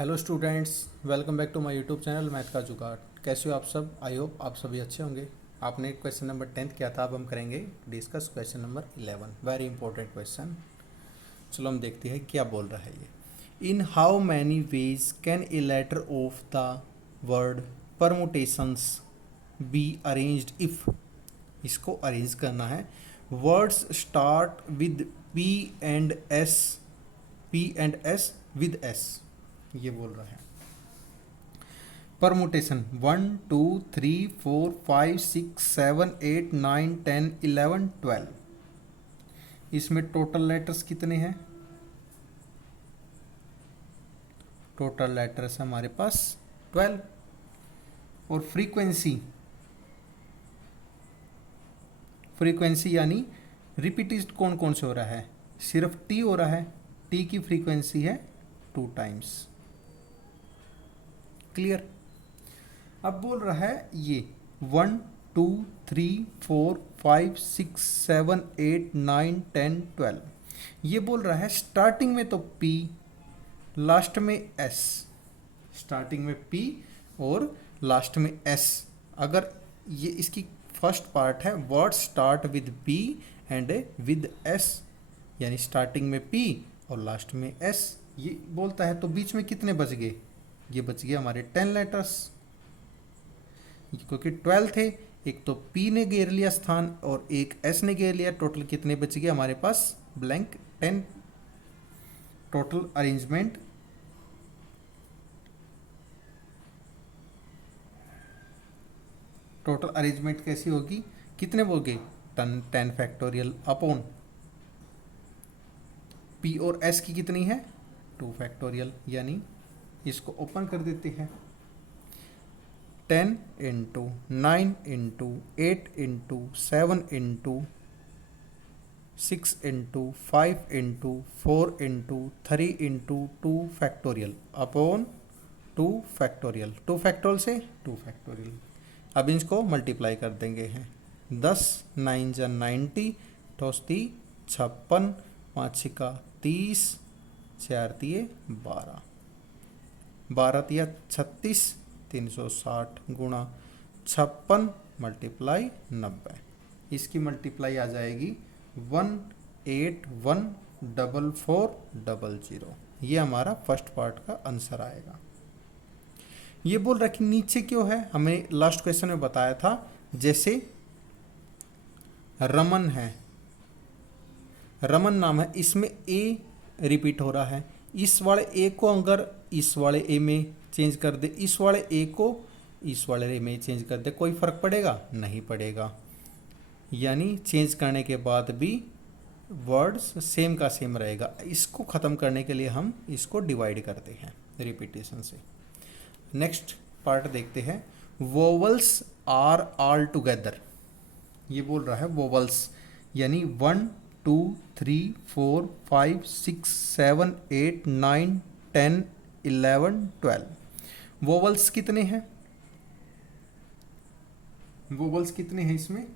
Hello students, welcome back to my YouTube channel math का जुगाड़। कैसे हो आप सब? आई होप आप सभी अच्छे होंगे। आपने क्वेश्चन नंबर 10th किया था, अब हम करेंगे discuss question number 11। Very important question. चलो हम देखते हैं क्या बोल रहा है ये। In how many ways can a letter of the word permutations be arranged if. इसको अरेंज करना है। Words start with P and S with S, ये बोल रहा है। परमुटेशन 1 2 3 4 5 6 7 8 9 10 11 12। इसमें टोटल लेटर्स कितने हैं? टोटल लेटर्स हमारे पास 12। और फ्रीक्वेंसी यानी रिपीटेड कौन कौन से हो रहा है? सिर्फ टी हो रहा है। टी की फ्रीक्वेंसी है 2 टाइम्स। क्लियर? अब बोल रहा है ये 1 2 3 4 5 6 7 8 9 10 12। ये बोल रहा है स्टार्टिंग में तो P, लास्ट में S। स्टार्टिंग में P और लास्ट में S। अगर ये इसकी फर्स्ट पार्ट है, word start with P and with S, यानी स्टार्टिंग में P और लास्ट में S ये बोलता है, तो बीच में कितने बच गए? ये बच गए हमारे 10 लेटर्स, क्योंकि 12 थे। एक तो P ने घेर लिया स्थान और एक S ने घेर लिया। टोटल कितने बच गए हमारे पास? ब्लैंक 10। टोटल अरेंजमेंट कैसी होगी? कितने बोल 10 फैक्टोरियल अपॉन P और S की कितनी है? 2 फैक्टोरियल। यानी इसको ओपन कर देते हैं। 10 into 9 into 8 into 7 into 6 into 5 into 4 into 3 into 2 factorial upon 2 factorial. 2 factorial से 2 फैक्टोरियल। अब इसको मल्टीप्लाई कर देंगे हैं। 10 9 जा 90, 2 56, 5 6 30, 4 दिए 12, 12 दिया 36, 360 गुणा 56 मल्टीप्लाई 90। इसकी मल्टीप्लाई आ जाएगी 1814400। ये हमारा फर्स्ट पार्ट का आंसर आएगा। ये बोल रहा कि नीचे क्यों है? हमें लास्ट क्वेश्चन में बताया था, जैसे रमन है, रमन नाम है, इसमें ए रिपीट हो रहा है। इस वाले ए को अगर इस वाले ए में चेंज कर दे, इस वाले ए को इस वाले ए में चेंज कर दे, कोई फर्क पड़ेगा? नहीं पड़ेगा। यानी चेंज करने के बाद भी वर्ड्स सेम का सेम रहेगा। इसको ख़त्म करने के लिए हम इसको डिवाइड करते हैं रिपीटेशन से। नेक्स्ट पार्ट देखते हैं। Vowels are all together. ये बोल रहा है वोवल्स, यानी 1 2 3 4 5 6 7 8 9 10 11 12। वोवल्स कितने हैं? वोवल्स कितने हैं इसमें?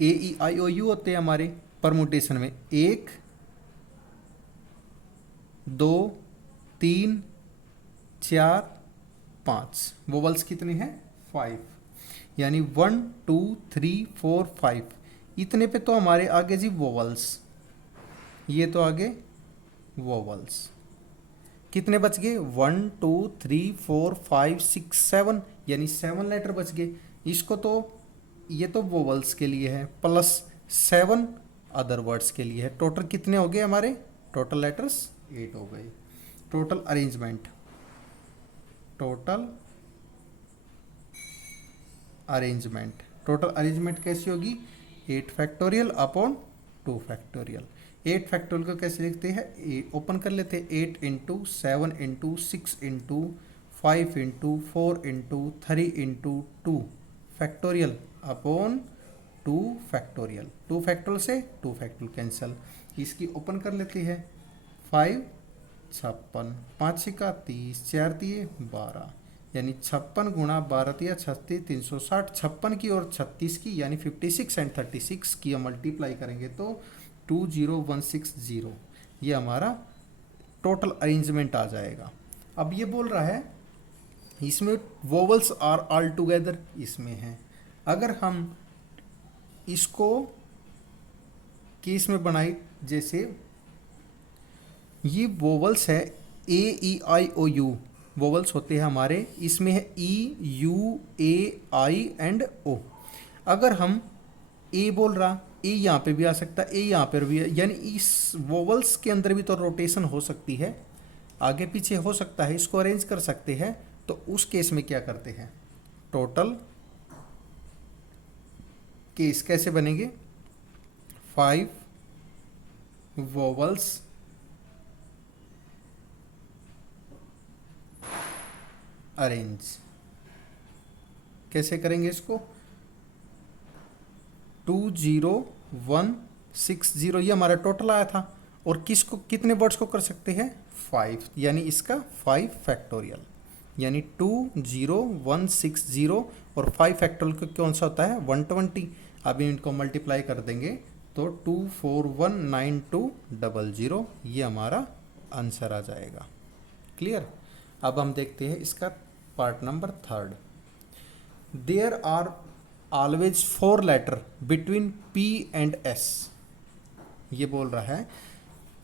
AEIOU होते हैं हमारे परमुटेशन में। 1 2 3 4 5। वोवल्स कितने हैं? 5। यानी 1 2 3 4 5। इतने पे तो हमारे आगे जी वोवल्स, ये तो आगे वोवल्स। कितने बच गए? 1 2 3 4 5 6 7, यानी 7 लेटर बच गए। इसको तो ये तो वोवल्स के लिए है, प्लस 7 अदर वर्ड्स के लिए है। टोटल कितने हो गए हमारे? टोटल लेटर्स 8 हो गए। टोटल अरेंजमेंट टोटल अरेंजमेंट कैसी होगी? 8 फैक्टोरियल अपॉन 2 फैक्टोरियल। 8 फैक्टोरियल को कैसे लिखते हैं? ओपन कर लेते हैं। 8 into 7 into 6 into 5 into 4 into 3 into 2 factorial upon 2 factorial. 2 factorial से 2 फैक्टोरियल कैंसिल। इसकी ओपन कर लेते हैं। 5 56, 5 6 30, 4 दिए 12, यानी 56 गुणा 12 दिया 36, 360। 56 की और 36 की यानी 56 एंड 36 की मल्टीप्लाई करेंगे तो 20160। ये हमारा टोटल अरेंजमेंट आ जाएगा। अब ये बोल रहा है इसमें वोवल्स आर ऑल टुगेदर इसमें है। अगर हम इसको केस में बनाए, जैसे ये वोवल्स है ए ई आई ओ यू, वोवल्स होते हैं हमारे, इसमें है E U A I and ओ। अगर हम ए बोल रहा, ए यहाँ पे भी आ सकता है, ए यहाँ पर भी है, यानी इस वोवल्स के अंदर भी तो रोटेशन हो सकती है, आगे पीछे हो सकता है, इसको अरेंज कर सकते हैं। तो उस केस में क्या करते हैं, टोटल केस कैसे बनेंगे, 5 वोवल्स अरेंज। कैसे करेंगे इसको, 20160 ये हमारा टोटल आया था, और किसको कितने वर्ड्स को कर सकते हैं, 5, यानी इसका 5 फैक्टोरियल, यानी 20160 और 5 फैक्टोरियल का कौन सा होता है, 120। अब इनको मल्टीप्लाई कर देंगे तो 2419200, ये हमारा आंसर आ जाएगा। क्लियर। अब हम देखते हैं इसका part number 3। There are always 4 letter between P and S। ये बोल रहा है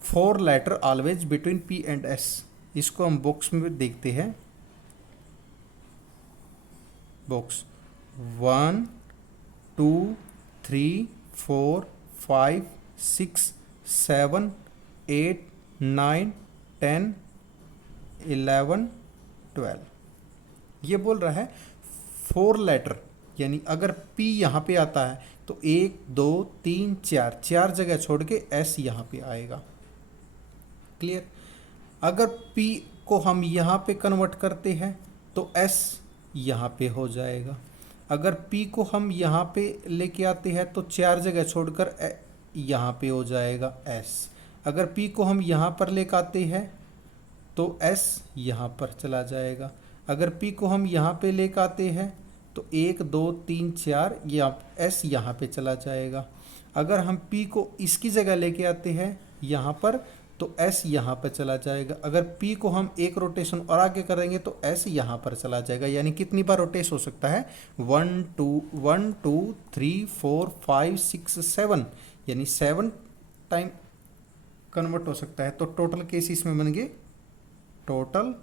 4 letter always between P and S। इसको हम बॉक्स में देखते हैं, बॉक्स 1 2 3 4 5 6 7 8 9 10 11 12। ये बोल रहा है 4 लेटर, यानी अगर P यहाँ पे आता है तो 1 2 3 4 4 जगह छोड़ के S यहाँ पे आएगा। क्लियर। अगर P को हम यहाँ पे कन्वर्ट करते हैं तो S यहाँ पे हो जाएगा। अगर P को हम यहाँ पे लेके आते हैं तो 4 जगह छोड़कर यहाँ पे हो जाएगा S। अगर P को हम यहाँ पर लेके आते हैं तो S यहाँ पर चला जाएगा। अगर P को हम यहाँ पे लेके आते हैं तो 1 2 3 4 या S यहाँ पे चला जाएगा। अगर हम P को इसकी जगह लेके आते हैं यहाँ पर तो S यहाँ पर चला जाएगा। अगर P को हम एक रोटेशन और आगे करेंगे तो S यहाँ पर चला जाएगा। यानी कितनी बार रोटेट हो सकता है, 1 2 3 4 5 6 7, यानी 7 टाइम कन्वर्ट हो सकता है। तो टोटल केस इसमें बन गए, टोटल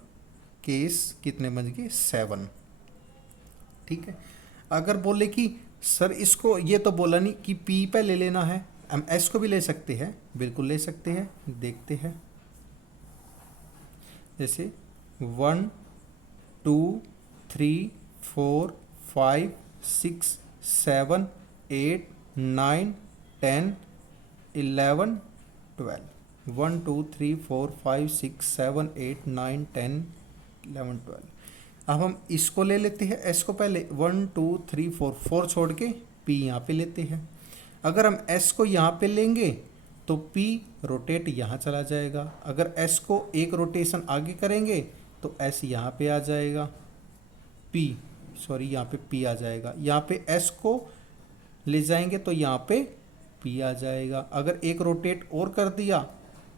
केस कितने बन गए, 7। ठीक है। अगर बोले कि सर इसको ये तो बोला नहीं कि P पे ले लेना है, हम S को भी ले सकते हैं, बिल्कुल ले सकते हैं। देखते हैं, जैसे 1 2 3 4 5 6 7 8 9 10 11 12, 1 2 3 4 5 6 7 8 9 10 11 12। अब हम इसको ले लेते हैं, S को पहले 1 2 3 4 4 छोड़ के P यहाँ पे लेते हैं। अगर हम S को यहाँ पे लेंगे तो P रोटेट यहाँ चला जाएगा। अगर S को एक रोटेशन आगे करेंगे तो S यहाँ पे आ जाएगा, यहाँ पे P आ जाएगा। यहाँ पे S को ले जाएंगे तो यहाँ पे P आ जाएगा। अगर एक रोटेट और कर दिया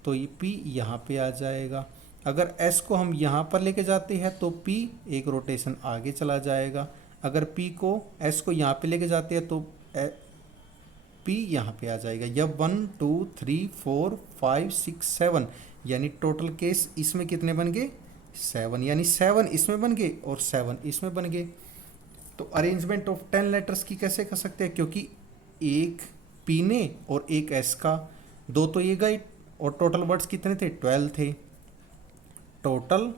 तो ये P यहाँ पे आ जाएगा। अगर S को हम यहाँ पर लेके जाते हैं तो P एक रोटेशन आगे चला जाएगा। अगर P को S को यहाँ पे लेके जाते हैं तो P यहाँ पे आ जाएगा। यह 1 2 3 4 5 6 7, यानी टोटल केस इसमें कितने बन गए, 7, यानी 7 इसमें बन गए और 7 इसमें बन गए। तो अरेंजमेंट ऑफ 10 लेटर्स की कैसे कर सकते हैं, क्योंकि एक P ने और एक S का, 2 तो ये गए और टोटल वर्ड्स कितने थे, 12 थे। टोटल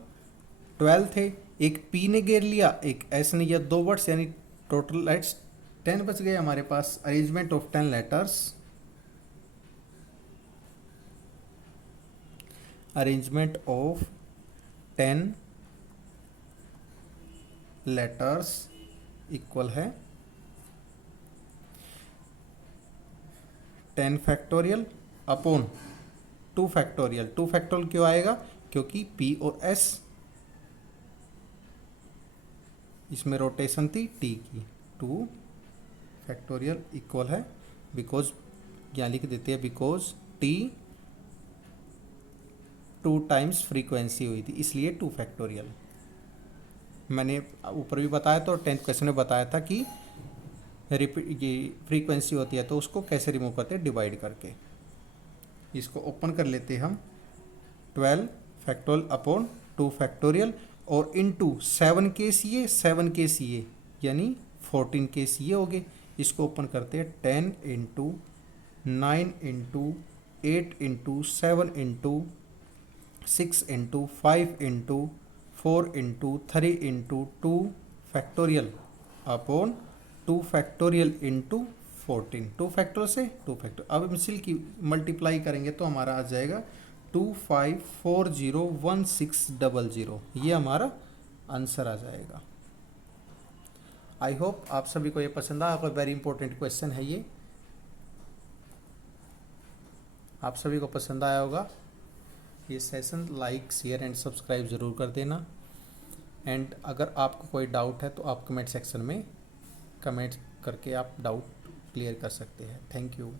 12 थे, एक P ने घेर लिया, एक S ने, या 2 वर्ड्स, यानी टोटल लेट्स 10 बच गए हमारे पास। Arrangement of 10 letters, arrangement of 10 letters equal है 10 फैक्टोरियल अपॉन 2 फैक्टोरियल। 2 फैक्टोरियल क्यों आएगा, क्योंकि P और S इसमें रोटेशन थी T की। 2 फैक्टोरियल इक्वल है, बिकॉज यहाँ लिख देते हैं, बिकॉज T 2 टाइम्स फ्रीक्वेंसी हुई थी, इसलिए 2 फैक्टोरियल। मैंने ऊपर भी बताया तो 10th क्वेश्चन में बताया था कि रिपीट ये फ्रीक्वेंसी होती है तो उसको कैसे रिमूव करते हैं, डिवाइड करके। इसको ओपन कर लेते हैं हम, 12 फैक्टोरियल अपॉन 2 फैक्टोरियल और इनटू 7 के सी ए, 7 के सी ए यानी 14 के सी ए हो गए। इसको ओपन करते हैं, 10 into 9 into 8 into 7 into 6 into 5 into 4 into 3 into 2 factorial upon 2 factorial into 14। 2 factorial से 2 फैक्टोरियल, अब मिसिल की मल्टीप्लाई करेंगे तो हमारा आ जाएगा 25401600, ये हमारा आंसर आ जाएगा। आई होप आप सभी को ये पसंद आया। आपका वेरी इंपॉर्टेंट क्वेश्चन है ये, आप सभी को पसंद आया होगा ये session. Like share and subscribe ज़रूर कर देना। एंड अगर आपको कोई डाउट है तो आप कमेंट सेक्शन में कमेंट करके आप डाउट क्लियर कर सकते हैं। Thank you.